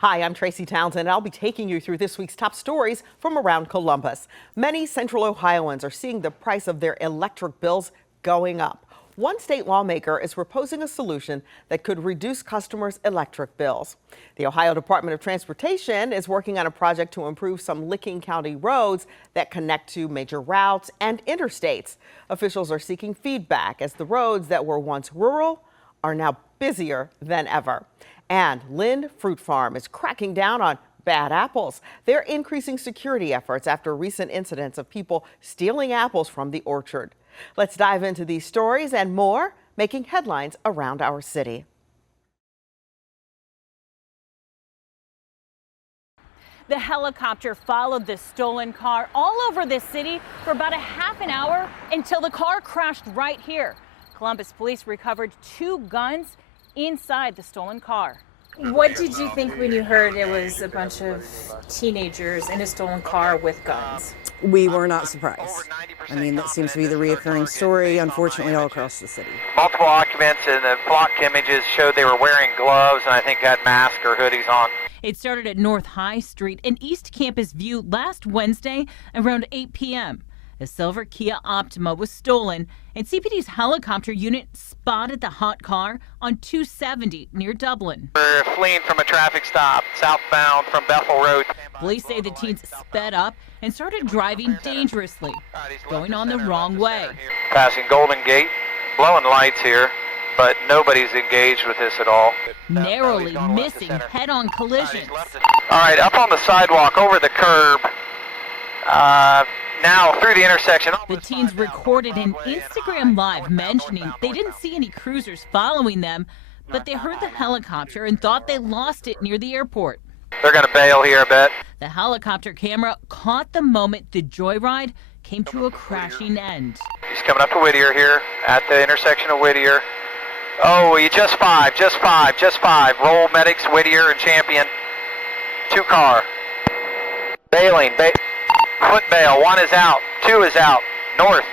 Hi, I'm Tracy Townsend, and I'll be taking you through this week's top stories from around Columbus. Many Central Ohioans are seeing the price of their electric bills going up. One state lawmaker is proposing a solution that could reduce customers' electric bills. The Ohio Department of Transportation is working on a project to improve some Licking County roads that connect to major routes and interstates. Officials are seeking feedback as the roads that were once rural are now busier than ever. And Lind Fruit Farm is cracking down on bad apples. They're increasing security efforts after recent incidents of people stealing apples from the orchard. Let's dive into these stories and more making headlines around our city. The helicopter followed the stolen car all over this city for about a half an hour until the car crashed right here. Columbus police recovered 2 guns inside the stolen car. What did you think when you heard it was a bunch of teenagers in a stolen car with guns? We were not surprised. I mean, that seems to be the reoccurring story, unfortunately, all across the city. Multiple occupants in the flock images showed they were wearing gloves and I think had masks or hoodies on. It started at North High Street and East Campus View last Wednesday around 8 p.m. A silver Kia Optima was stolen, and CPD's helicopter unit spotted the hot car on 270 near Dublin. We're fleeing from a traffic stop southbound from Bethel Road. Police say the teens sped up and started driving dangerously, going on the wrong way. Passing Golden Gate, blowing lights here, but nobody's engaged with this at all. Narrowly missing head-on collisions. All right, up on the sidewalk over the curb. Now through the intersection. The teens recorded an Instagram Live mentioning they didn't see any cruisers following them, but they heard the helicopter and thought they lost it near the airport. They're going to bail here a bit. The helicopter camera caught the moment the joyride came to a crashing end. He's coming up to Whittier here at the intersection of Whittier. Oh, you just five. Roll medics, Whittier and Champion. 2 car. Bailing. Foot bail. 1 is out. 2 is out. North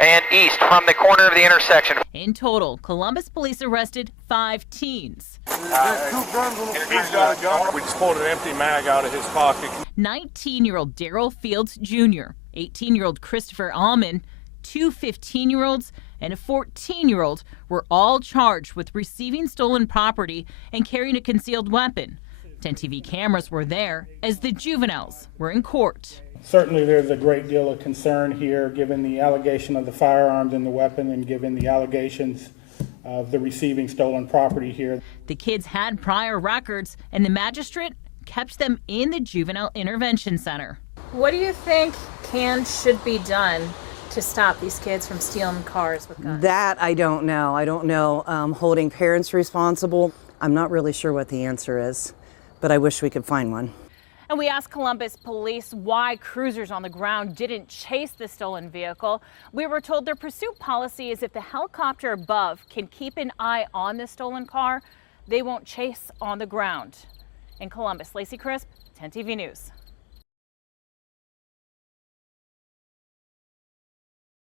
and east from the corner of the intersection. In total, Columbus police arrested 5 teens. He's got a gun. We just pulled an empty mag out of his pocket. 19-year-old Daryl Fields Jr., 18-year-old Christopher Allman, 2 15-year-olds, and a 14-year-old were all charged with receiving stolen property and carrying a concealed weapon. 10 TV cameras were there as the juveniles were in court. Certainly there's a great deal of concern here given the allegation of the firearms and the weapon and given the allegations of the receiving stolen property here. The kids had prior records and the magistrate kept them in the Juvenile Intervention Center. What do you think should be done to stop these kids from stealing cars with guns? That I don't know. Holding parents responsible, I'm not really sure what the answer is, but I wish we could find one. And we asked Columbus police why cruisers on the ground didn't chase the stolen vehicle. We were told their pursuit policy is if the helicopter above can keep an eye on the stolen car, they won't chase on the ground. In Columbus, Lacey Crisp, 10 TV News.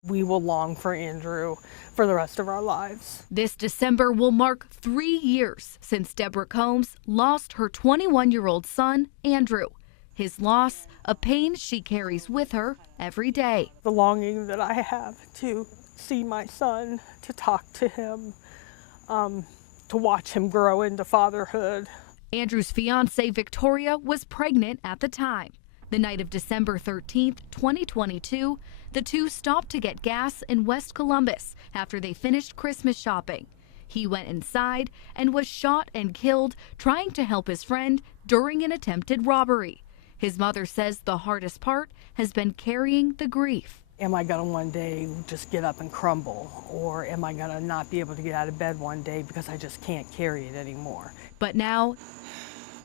We will long for Andrew for the rest of our lives. This December will mark 3 years since Deborah Combs lost her 21-year-old son, Andrew. His loss, a pain she carries with her every day. The longing that I have to see my son, to talk to him, to watch him grow into fatherhood. Andrew's fiancée, Victoria, was pregnant at the time. The night of December 13th, 2022, the two stopped to get gas in West Columbus after they finished Christmas shopping. He went inside and was shot and killed trying to help his friend during an attempted robbery. His mother says the hardest part has been carrying the grief. Am I going to one day just get up and crumble? Or am I going to not be able to get out of bed one day because I just can't carry it anymore? But now,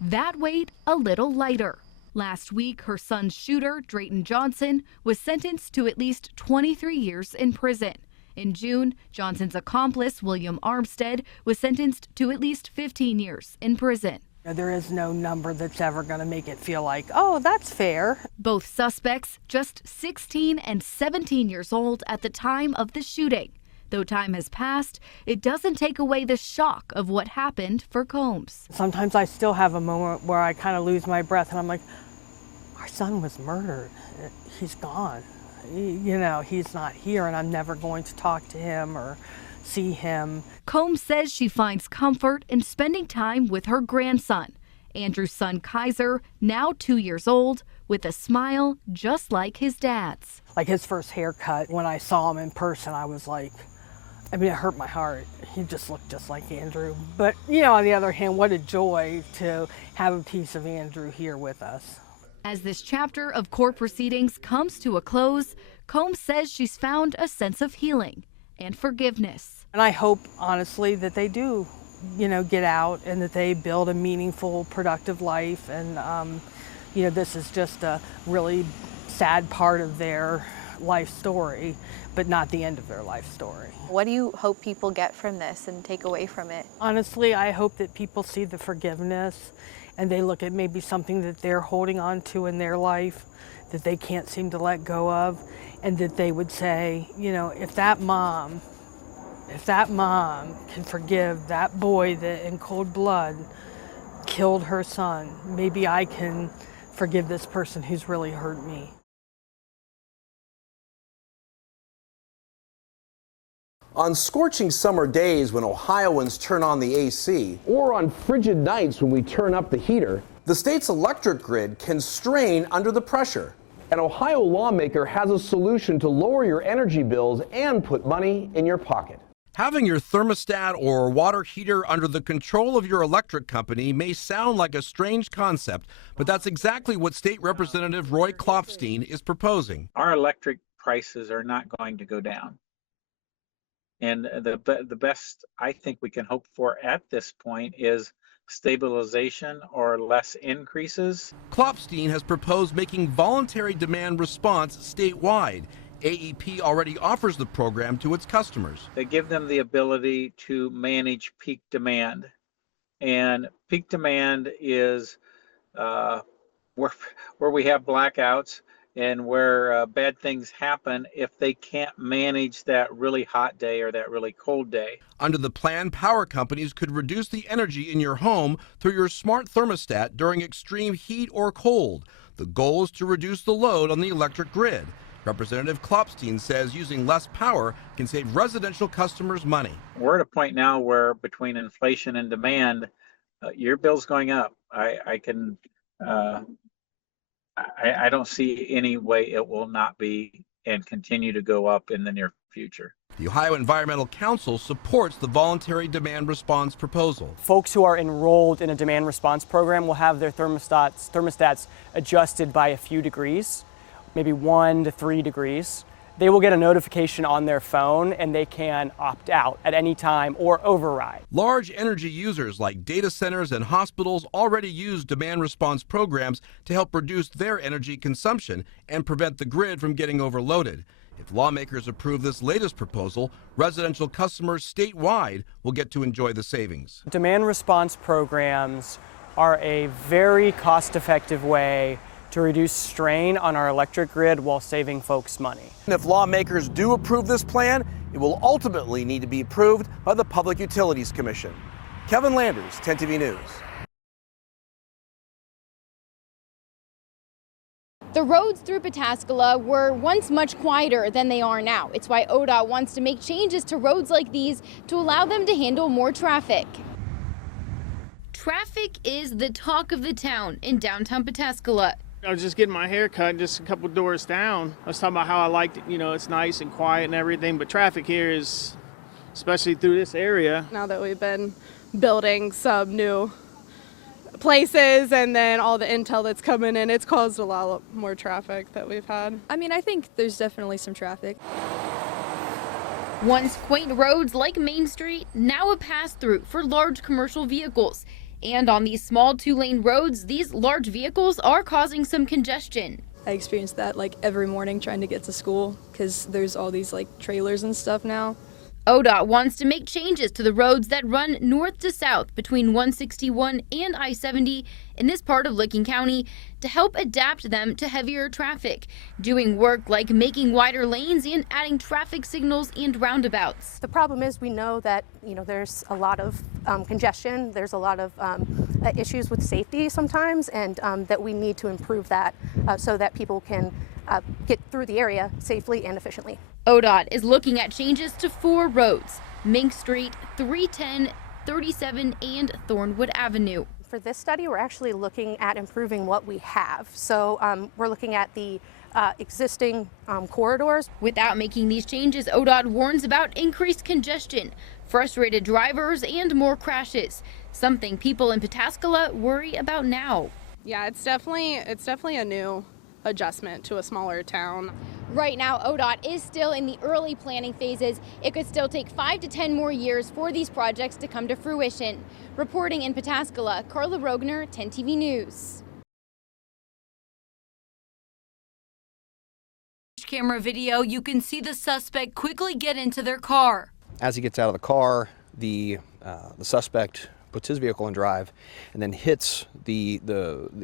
that weight a little lighter. Last week, her son's shooter, Drayton Johnson, was sentenced to at least 23 years in prison. In June, Johnson's accomplice, William Armstead, was sentenced to at least 15 years in prison. There is no number that's ever going to make it feel like, oh, that's fair. Both suspects just 16 and 17 years old at the time of the shooting. Though time has passed, it doesn't take away the shock of what happened for Combs. Sometimes I still have a moment where I kind of lose my breath and I'm like, our son was murdered. He's gone. You know, he's not here and I'm never going to talk to him or see him. Combs says she finds comfort in spending time with her grandson, Andrew's son Kaiser, now 2 years old, with a smile just like his dad's. Like his first haircut, when I saw him in person, I was like, I mean, it hurt my heart. He just looked just like Andrew. But, you know, on the other hand, what a joy to have a piece of Andrew here with us. As this chapter of court proceedings comes to a close, Combs says she's found a sense of healing and forgiveness. And I hope, honestly, that they do, you know, get out and that they build a meaningful, productive life. And, you know, this is just a really sad part of their life story, but not the end of their life story. What do you hope people get from this and take away from it? Honestly, I hope that people see the forgiveness and they look at maybe something that they're holding on to in their life that they can't seem to let go of, and that they would say, you know, if that mom can forgive that boy that in cold blood killed her son, maybe I can forgive this person who's really hurt me. On scorching summer days when Ohioans turn on the AC, or on frigid nights when we turn up the heater, the state's electric grid can strain under the pressure. An Ohio lawmaker has a solution to lower your energy bills and put money in your pocket. Having your thermostat or water heater under the control of your electric company may sound like a strange concept, but that's exactly what State Representative Roy Klopfstein is proposing. Our electric prices are not going to go down. And the best I think we can hope for at this point is stabilization or less increases. Klopfstein has proposed making voluntary demand response statewide. AEP already offers the program to its customers. They give them the ability to manage peak demand. And peak demand is where we have blackouts and where bad things happen if they can't manage that really hot day or that really cold day. Under the plan, power companies could reduce the energy in your home through your smart thermostat during extreme heat or cold. The goal is to reduce the load on the electric grid. Representative Klopfstein says using less power can save residential customers money. We're at a point now where between inflation and demand, your bill's going up. I don't see any way it will not be and continue to go up in the near future. The Ohio Environmental Council supports the voluntary demand response proposal. Folks who are enrolled in a demand response program will have their thermostats adjusted by a few degrees, maybe 1 to 3 degrees. They will get a notification on their phone and they can opt out at any time or override. Large energy users like data centers and hospitals already use demand response programs to help reduce their energy consumption and prevent the grid from getting overloaded. If lawmakers approve this latest proposal, residential customers statewide will get to enjoy the savings. Demand response programs are a very cost-effective way to reduce strain on our electric grid while saving folks money. And if lawmakers do approve this plan, it will ultimately need to be approved by the Public Utilities Commission. Kevin Landers, 10 TV News. The roads through Pataskala were once much quieter than they are now. It's why ODOT wants to make changes to roads like these to allow them to handle more traffic. Traffic is the talk of the town in downtown Pataskala. I was just getting my hair cut just a couple doors down. I was talking about how I liked it, you know, it's nice and quiet and everything, but traffic here is, especially through this area. Now that we've been building some new places and then all the intel that's coming in, it's caused a lot more traffic that we've had. I mean, I think there's definitely some traffic. Once quaint roads like Main Street, now a pass-through for large commercial vehicles. And on these small 2-lane roads, these large vehicles are causing some congestion. I experience that like every morning trying to get to school because there's all these like trailers and stuff now. ODOT wants to make changes to the roads that run north to south between 161 and I-70 in this part of Licking County to help adapt them to heavier traffic, doing work like making wider lanes and adding traffic signals and roundabouts. The problem is we know that there's a lot of congestion, there's a lot of issues with safety sometimes, and that we need to improve that so that people can get through the area safely and efficiently. ODOT is looking at changes to 4 roads: Mink Street, 310, 37, and Thornwood Avenue. For this study, we're actually looking at improving what we have. So we're looking at the existing corridors. Without making these changes, ODOT warns about increased congestion, frustrated drivers, and more crashes, something people in Pataskala worry about now. Yeah, it's definitely a new adjustment to a smaller town. Right now, ODOT is still in the early planning phases. It could still take 5 to 10 more years for these projects to come to fruition. Reporting in Pataskala, Carla Rogner, 10 TV News. Camera video, you can see the suspect quickly get into their car. As he gets out of the car, the suspect puts his vehicle in drive and then hits the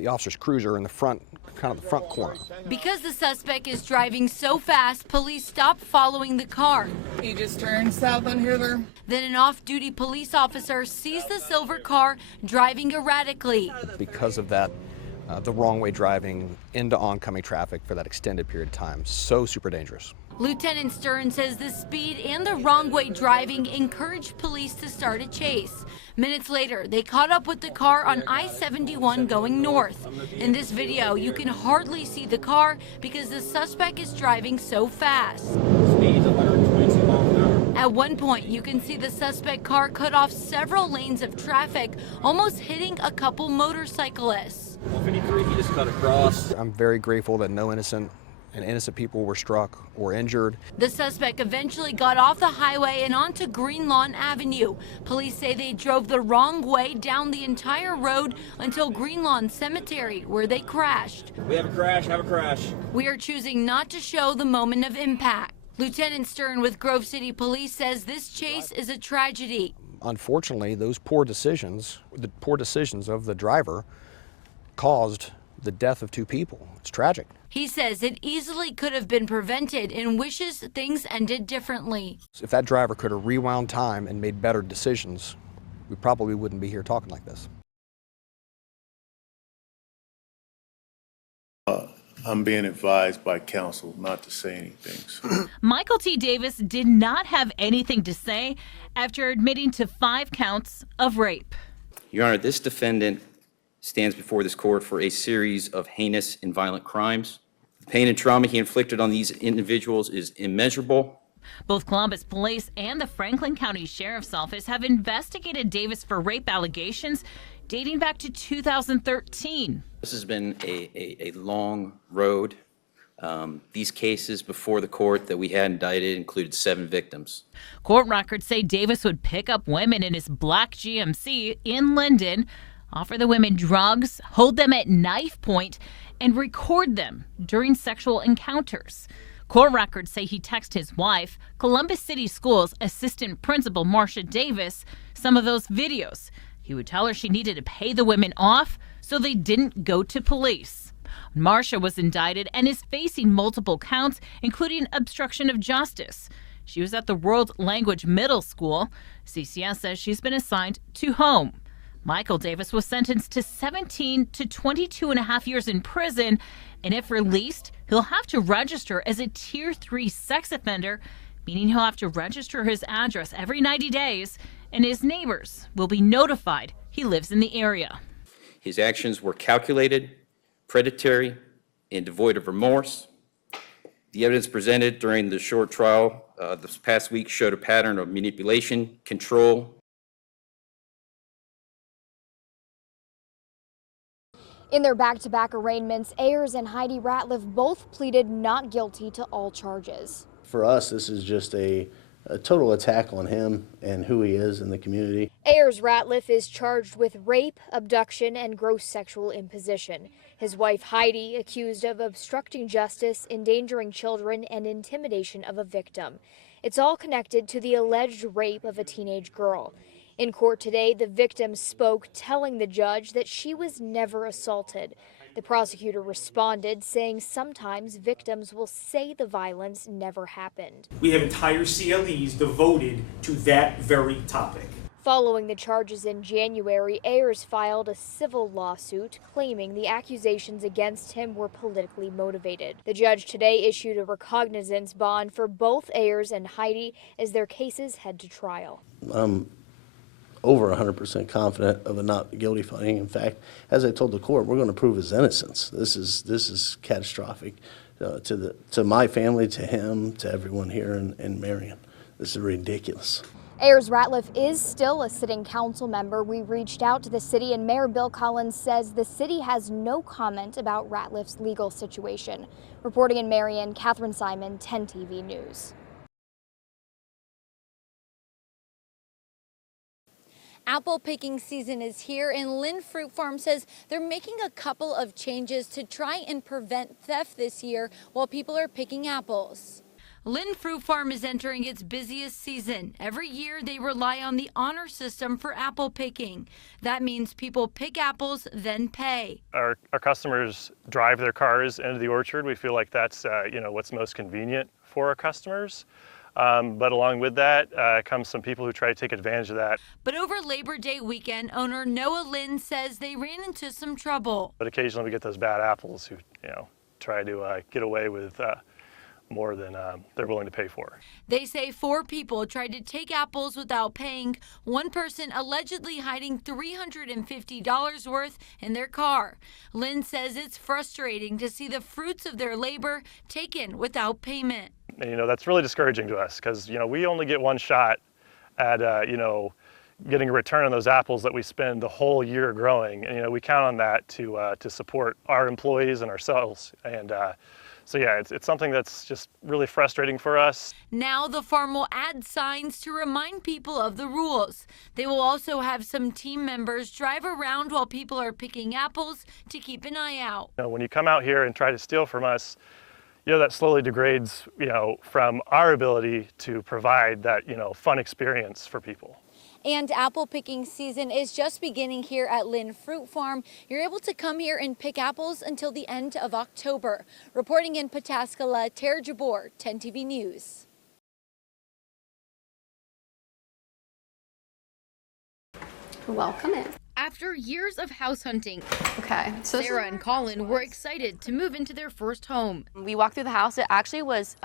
officer's cruiser in the front, kind of the front corner. Because the suspect is driving so fast, police stop following the car. He just turned south on here there. Then an off-duty police officer sees the silver car driving erratically. Because of that, the wrong way driving into oncoming traffic for that extended period of time, so super dangerous. Lieutenant Stern says the speed and the wrong way driving encouraged police to start a chase. Minutes later, they caught up with the car on I-71 going north. In this video, you can hardly see the car because the suspect is driving so fast. Speed's 122 miles an hour. At one point, you can see the suspect car cut off several lanes of traffic, almost hitting a couple motorcyclists. 153, he just cut across. I'm very grateful that no innocent people were struck or injured. The suspect eventually got off the highway and onto Greenlawn Avenue. Police say they drove the wrong way down the entire road until Greenlawn Cemetery, where they crashed. We have a crash, We are choosing not to show the moment of impact. Lieutenant Stern with Grove City Police says this chase is a tragedy. Unfortunately, those poor decisions of the driver caused the death of 2 people. It's tragic. He says it easily could have been prevented and wishes things ended differently. If that driver could have rewound time and made better decisions, we probably wouldn't be here talking like this. I'm being advised by counsel not to say anything. So. Michael T. Davis did not have anything to say after admitting to 5 counts of rape. Your Honor, this defendant stands before this court for a series of heinous and violent crimes. The pain and trauma he inflicted on these individuals is immeasurable. Both Columbus Police and the Franklin County Sheriff's Office have investigated Davis for rape allegations dating back to 2013. This has been a long road. These cases before the court that we had indicted included 7 victims. Court records say Davis would pick up women in his black GMC in Linden, offer the women drugs, hold them at knife point, and record them during sexual encounters. Court records say he texted his wife, Columbus City Schools assistant principal Marcia Davis, some of those videos. He would tell her she needed to pay the women off so they didn't go to police. Marcia was indicted and is facing multiple counts, including obstruction of justice. She was at the World Language Middle School. CCS says she's been assigned to home. Michael Davis was sentenced to 17 to 22 and a half years in prison, and if released, he'll have to register as a Tier 3 sex offender, meaning he'll have to register his address every 90 days, and his neighbors will be notified he lives in the area. His actions were calculated, predatory, and devoid of remorse. The evidence presented during the short trial this past week showed a pattern of manipulation, control. In their back-to-back arraignments, Ayers and Heidi Ratliff both pleaded not guilty to all charges. For us, this is just a total attack on him and who he is in the community. Ayers Ratliff is charged with rape, abduction, and gross sexual imposition. His wife Heidi accused of obstructing justice, endangering children, and intimidation of a victim. It's all connected to the alleged rape of a teenage girl. In court today, the victim spoke, telling the judge that she was never assaulted. The prosecutor responded, saying sometimes victims will say the violence never happened. We have entire CLEs devoted to that very topic. Following the charges in January, Ayers filed a civil lawsuit claiming the accusations against him were politically motivated. The judge today issued a recognizance bond for both Ayers and Heidi as their cases head to trial. I'm over 100% confident of a not guilty finding. In fact, as I told the court, we're going to prove his innocence. This is catastrophic to my family, to him, to everyone here in Marion. This is ridiculous. Ayers Ratliff is still a sitting council member. We reached out to the city, and Mayor Bill Collins says the city has no comment about Ratliff's legal situation. Reporting in Marion, Catherine Simon, 10 TV News. Apple picking season is here, and Lynn Fruit Farm says they're making a couple of changes to try and prevent theft this year while people are picking apples. Lynn Fruit Farm is entering its busiest season. Every year they rely on the honor system for apple picking. That means people pick apples, then pay. Our customers drive their cars into the orchard. We feel like that's what's most convenient for our customers. But along with that comes some people who try to take advantage of that. But over Labor Day weekend, owner Noah Lynn says they ran into some trouble. But occasionally we get those bad apples who try to get away with more than they're willing to pay for. They say 4 people tried to take apples without paying, one person allegedly hiding $350 worth in their car. Lynn says it's frustrating to see the fruits of their labor taken without payment. And, that's really discouraging to us because, we only get one shot at, getting a return on those apples that we spend the whole year growing. And, we count on that to support our employees and ourselves. And so yeah, it's something that's just really frustrating for us. Now the farm will add signs to remind people of the rules. They will also have some team members drive around while people are picking apples to keep an eye out. When you come out here and try to steal from us, that slowly degrades, from our ability to provide that, fun experience for people. And apple picking season is just beginning here at Lynn Fruit Farm. You're able to come here and pick apples until the end of October. Reporting in Pataskala, Tara Jabor, 10 TV News. Welcome in. After years of house hunting, Sarah and Colin were excited to move into their first home. We walked through the house. It actually was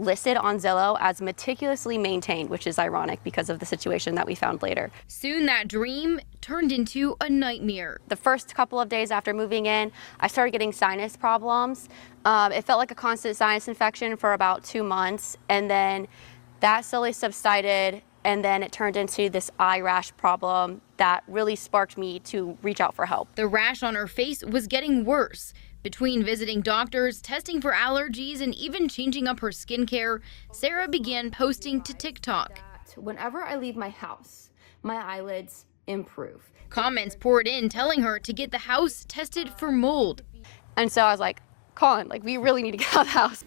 listed on Zillow as meticulously maintained, which is ironic because of the situation that we found later. Soon that dream turned into a nightmare. The first couple of days after moving in, I started getting sinus problems. It felt like a constant sinus infection for about 2 months, and then that slowly subsided, and then it turned into this eye rash problem that really sparked me to reach out for help. The rash on her face was getting worse. Between visiting doctors, testing for allergies, and even changing up her skincare, Sarah began posting to TikTok. Whenever I leave my house, my eyelids improve. Comments poured in telling her to get the house tested for mold. And so I was like, Colin, we really need to get out of the house.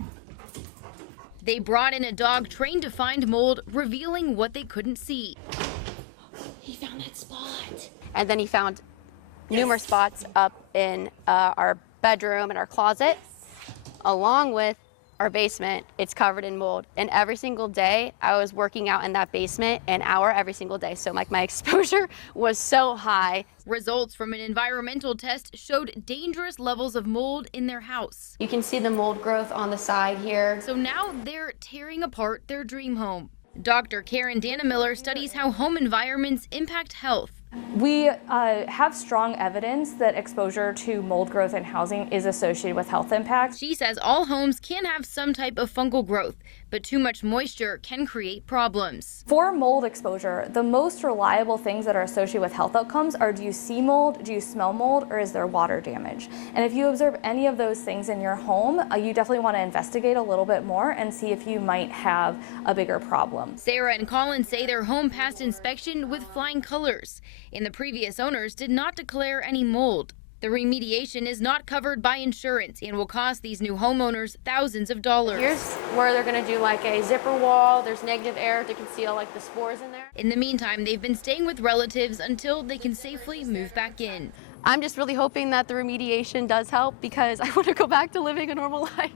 They brought in a dog trained to find mold, revealing what they couldn't see. He found that spot. And then he found numerous spots up in our bedroom and our closet, along with our basement. It's covered in mold, and every single day I was working out in that basement an hour every single day, so my exposure was so high. Results from an environmental test showed dangerous levels of mold in their house. You can see the mold growth on the side here. So now they're tearing apart their dream home. Dr. Karen Danamiller studies how home environments impact health. We have strong evidence that exposure to mold growth in housing is associated with health impacts. She says all homes can have some type of fungal growth, but too much moisture can create problems. For mold exposure, the most reliable things that are associated with health outcomes are: do you see mold, do you smell mold, or is there water damage? And if you observe any of those things in your home, you definitely want to investigate a little bit more and see if you might have a bigger problem. Sarah and Colin say their home passed inspection with flying colors, and the previous owners did not declare any mold. The remediation is not covered by insurance and will cost these new homeowners thousands of dollars. Here's where they're going to do like a zipper wall. There's negative air to conceal like the spores in there. In the meantime, they've been staying with relatives until they can safely move back in. I'm just really hoping that the remediation does help because I want to go back to living a normal life.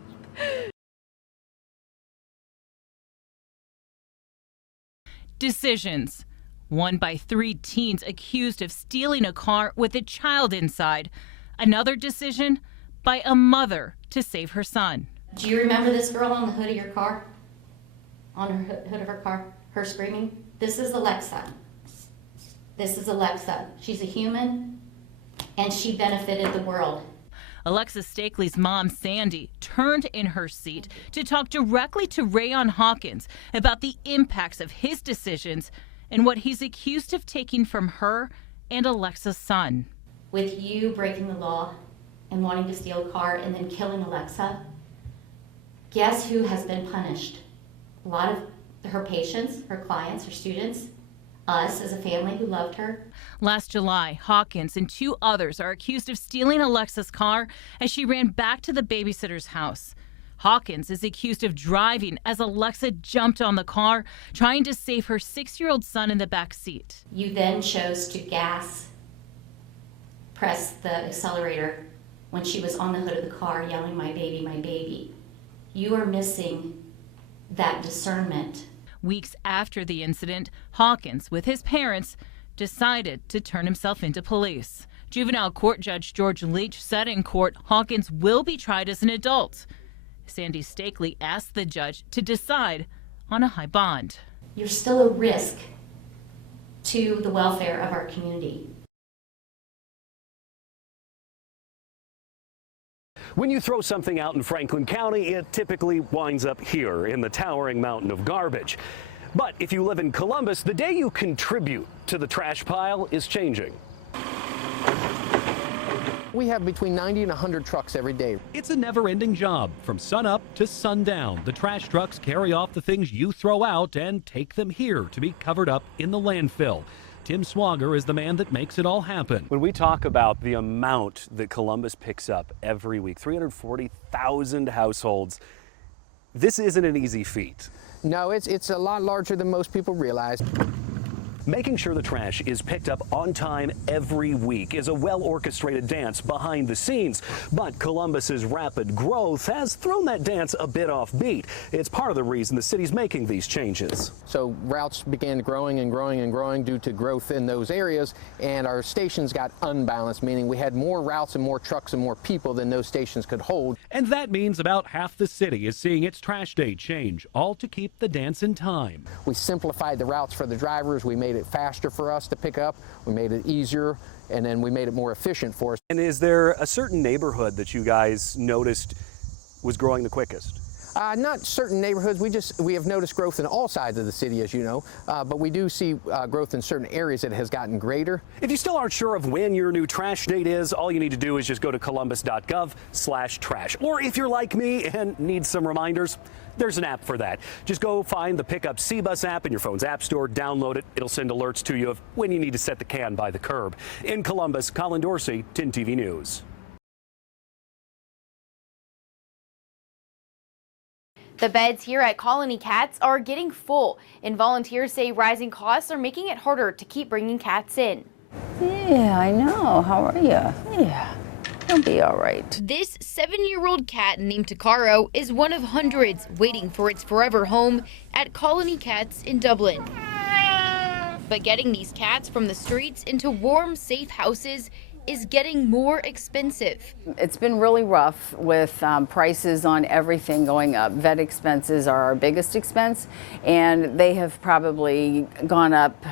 Decisions. One by 3 teens accused of stealing a car with a child inside. Another decision by a mother to save her son. Do you remember this girl on the hood of your car? On her hood of her car, her screaming? This is Alexa. This is Alexa. She's a human, and she benefited the world. Alexa Stakely's mom, Sandy, turned in her seat to talk directly to Rayon Hawkins about the impacts of his decisions and what he's accused of taking from her and Alexa's son. With you breaking the law and wanting to steal a car and then killing Alexa, guess who has been punished? A lot of her patients, her clients, her students, us as a family who loved her. Last July, Hawkins and 2 others are accused of stealing Alexa's car as she ran back to the babysitter's house. Hawkins is accused of driving as Alexa jumped on the car, trying to save her 6-year-old son in the back seat. You then chose to press the accelerator when she was on the hood of the car yelling, "My baby, my baby." You are missing that discernment. Weeks after the incident, Hawkins, with his parents, decided to turn himself into police. Juvenile court judge George Leach said in court Hawkins will be tried as an adult. Sandy Stakely asked the judge to decide on a high bond. You're still a risk to the welfare of our community. When you throw something out in Franklin County, it typically winds up here in the towering mountain of garbage. But if you live in Columbus, the day you contribute to the trash pile is changing. We have between 90 and 100 trucks every day. It's a never-ending job. From sunup to sundown, the trash trucks carry off the things you throw out and take them here to be covered up in the landfill. Tim Swager is the man that makes it all happen. When we talk about the amount that Columbus picks up every week, 340,000 households, this isn't an easy feat. No, it's a lot larger than most people realize. Making sure the trash is picked up on time every week is a well-orchestrated dance behind the scenes. But Columbus's rapid growth has thrown that dance a bit off beat. It's part of the reason the city's making these changes. So routes began growing and growing and growing due to growth in those areas, and our stations got unbalanced, meaning we had more routes and more trucks and more people than those stations could hold. And that means about half the city is seeing its trash day change, all to keep the dance in time. We simplified the routes for the drivers. We made it faster for us to pick up. We made it easier, and then we made it more efficient for us. And is there a certain neighborhood that you guys noticed was growing the quickest? Not certain neighborhoods. We have noticed growth in all sides of the city, as you know, but we do see growth in certain areas that has gotten greater. If you still aren't sure of when your new trash date is, all you need to do is just go to columbus.gov/trash. Or if you're like me and need some reminders, there's an app for that. Just go find the Pickup C-Bus app in your phone's app store, download it. It'll send alerts to you of when you need to set the can by the curb. In Columbus, Colin Dorsey, 10 TV News. The beds here at Colony Cats are getting full, and volunteers say rising costs are making it harder to keep bringing cats in. Yeah, I know. How are you? Yeah, you'll be all right. This 7-year-old cat named Takaro is one of hundreds waiting for its forever home at Colony Cats in Dublin. But getting these cats from the streets into warm, safe houses is getting more expensive. It's been really rough with prices on everything going up. Vet expenses are our biggest expense, and they have probably gone up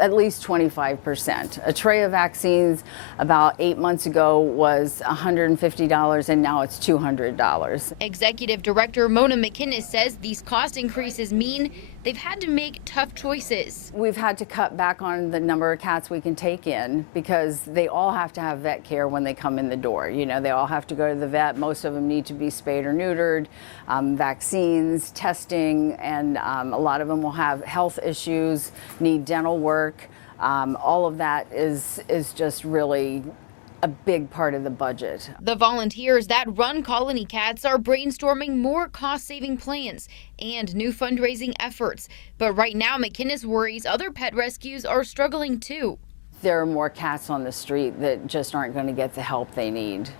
at least 25%. A tray of vaccines about 8 months ago was $150, and now it's $200. Executive Director Mona McInnes says these cost increases mean they've had to make tough choices. We've had to cut back on the number of cats we can take in because they all have to have vet care when they come in the door. You know, they all have to go to the vet. Most of them need to be spayed or neutered, vaccines, testing, and a lot of them will have health issues, need dental work. All of that is just really a big part of the budget. The volunteers that run Colony Cats are brainstorming more cost-saving plans and new fundraising efforts. But right now, McKinnis worries other pet rescues are struggling too. There are more cats on the street that just aren't going to get the help they need.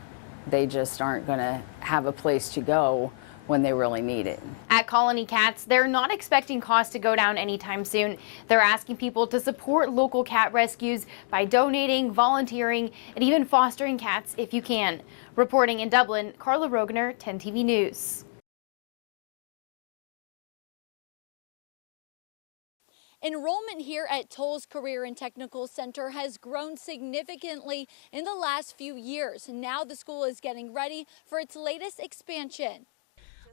They just aren't going to have a place to go when they really need it. At Colony Cats, they're not expecting costs to go down anytime soon. They're asking people to support local cat rescues by donating, volunteering, and even fostering cats if you can. Reporting in Dublin, Carla Rogner, 10 TV News. Enrollment here at Toll's Career and Technical Center has grown significantly in the last few years. Now the school is getting ready for its latest expansion.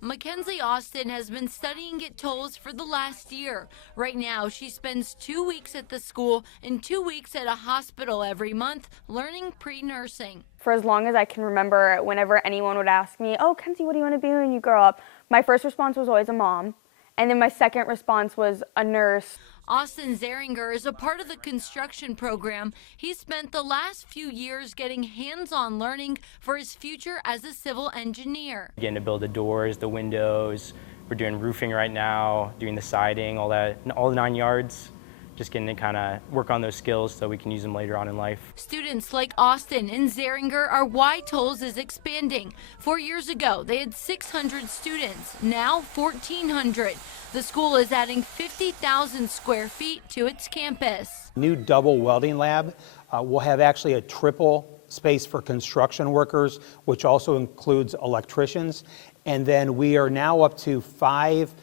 Mackenzie Austin has been studying at Toll's for the last year. Right now, she spends 2 weeks at the school and 2 weeks at a hospital every month learning pre-nursing. For as long as I can remember, whenever anyone would ask me, "Oh, Kenzie, what do you want to be when you grow up?" my first response was always a mom. And then my second response was a nurse. Austin Zeringer is a part of the construction program. He spent the last few years getting hands-on learning for his future as a civil engineer. Getting to build the doors, the windows. We're doing roofing right now, doing the siding, all that, all the 9 yards. Just getting to kind of work on those skills so we can use them later on in life. Students like Austin and Zeringer are why Toll's is expanding. 4 years ago, they had 600 students, now 1,400. The school is adding 50,000 square feet to its campus. New double welding lab. We'll have actually a triple space for construction workers, which also includes electricians. And then we are now up to 5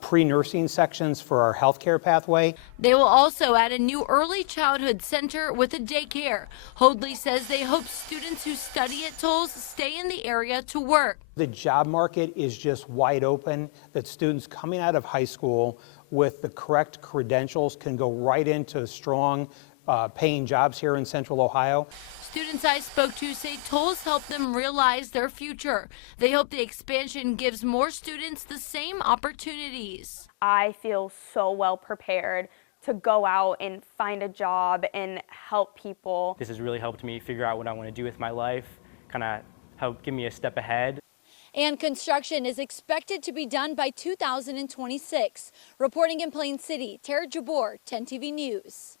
pre-nursing sections for our healthcare pathway. They will also add a new early childhood center with a daycare. Hoadley says they hope students who study at Toll's stay in the area to work. The job market is just wide open, that students coming out of high school with the correct credentials can go right into strong paying jobs here in Central Ohio. Students I spoke to say Toll's helped them realize their future. They hope the expansion gives more students the same opportunities. I feel so well prepared to go out and find a job and help people. This has really helped me figure out what I want to do with my life, kind of help give me a step ahead. And construction is expected to be done by 2026. Reporting in Plain City, Tara Jabor, 10 TV News.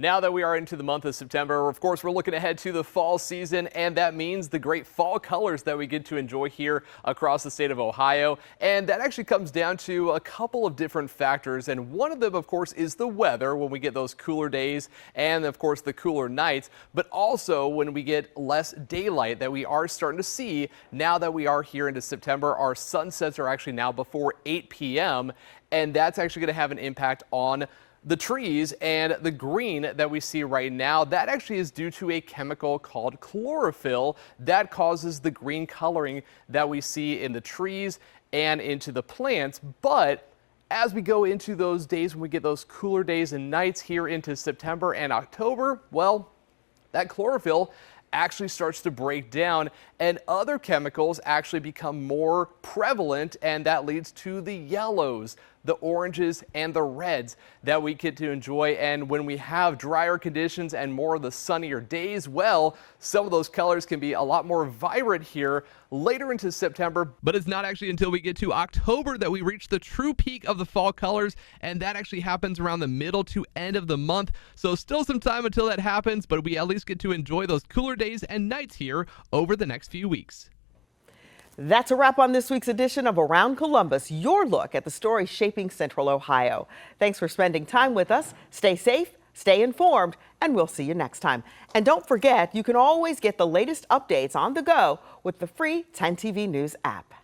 Now that we are into the month of September, of course, we're looking ahead to the fall season, and that means the great fall colors that we get to enjoy here across the state of Ohio. And that actually comes down to a couple of different factors. And one of them, of course, is the weather when we get those cooler days and, of course, the cooler nights, but also when we get less daylight that we are starting to see now that we are here into September. Our sunsets are actually now before 8 p.m., and that's actually going to have an impact on the trees, and the green that we see right now, that actually is due to a chemical called chlorophyll that causes the green coloring that we see in the trees and into the plants. But as we go into those days when we get those cooler days and nights here into September and October, well, that chlorophyll actually starts to break down and other chemicals actually become more prevalent, and that leads to the yellows, the oranges, and the reds that we get to enjoy. And when we have drier conditions and more of the sunnier days, well, some of those colors can be a lot more vibrant here later into September. But it's not actually until we get to October that we reach the true peak of the fall colors, and that actually happens around the middle to end of the month. So still some time until that happens, but we at least get to enjoy those cooler days and nights here over the next few weeks. That's a wrap on this week's edition of Around Columbus, your look at the stories shaping Central Ohio. Thanks for spending time with us. Stay safe, stay informed, and we'll see you next time. And don't forget, you can always get the latest updates on the go with the free 10 TV News app.